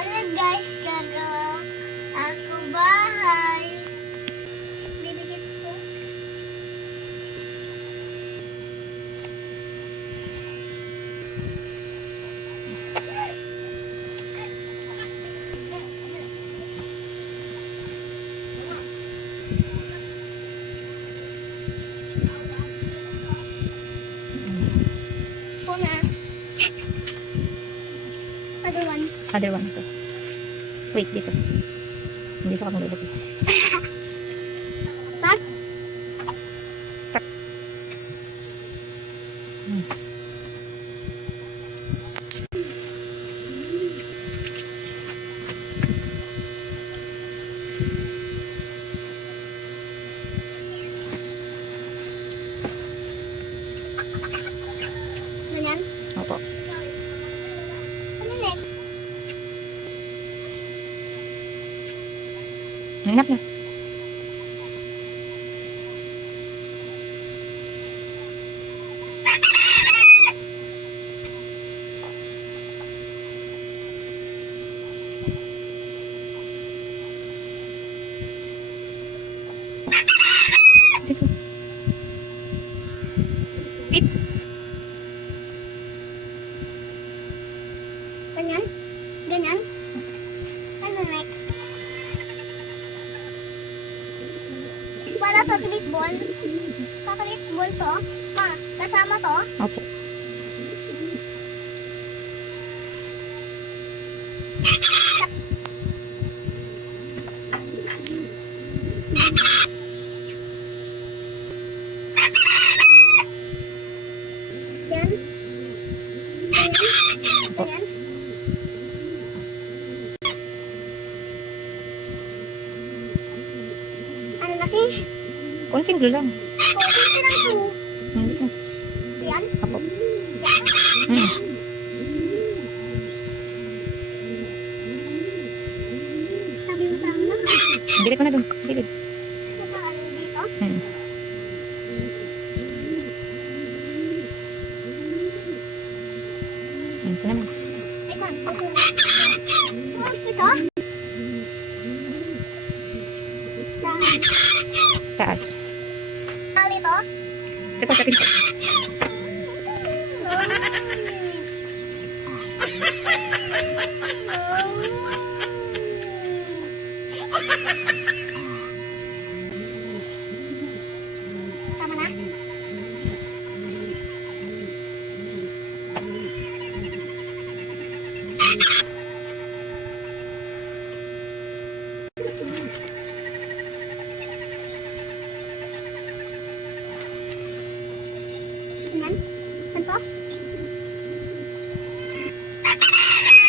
Hello guys, gagawa ako bahay. Bibigyan ko. Puna. Other one ito. Wait, dito. Dito ka maglulog. Tak. Ganyan? Opo. Ano next? Hanap na. Dito. Wait. Ganyan? Ganyan? Ano next? Para sa clipball. Sa clipball to. Ma, kasama to. Opo. Yan. Ganyan. Ano laki? Konting glue lang. Konti lang to. Dito. Yan. Opo. Sabi mo tama. Dikit mo na dun. Sa gilid. Ano dito? Ito naman. Ay, man. Ito? Saan? Taas. Tali to? Ito pa sa akin po. Tama na? Yan? Ito?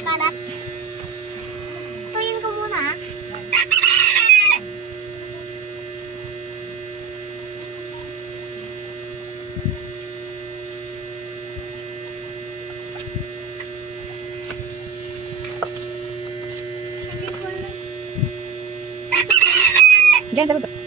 Kalat? Tuyin ko muna ah. Diyan sa baba.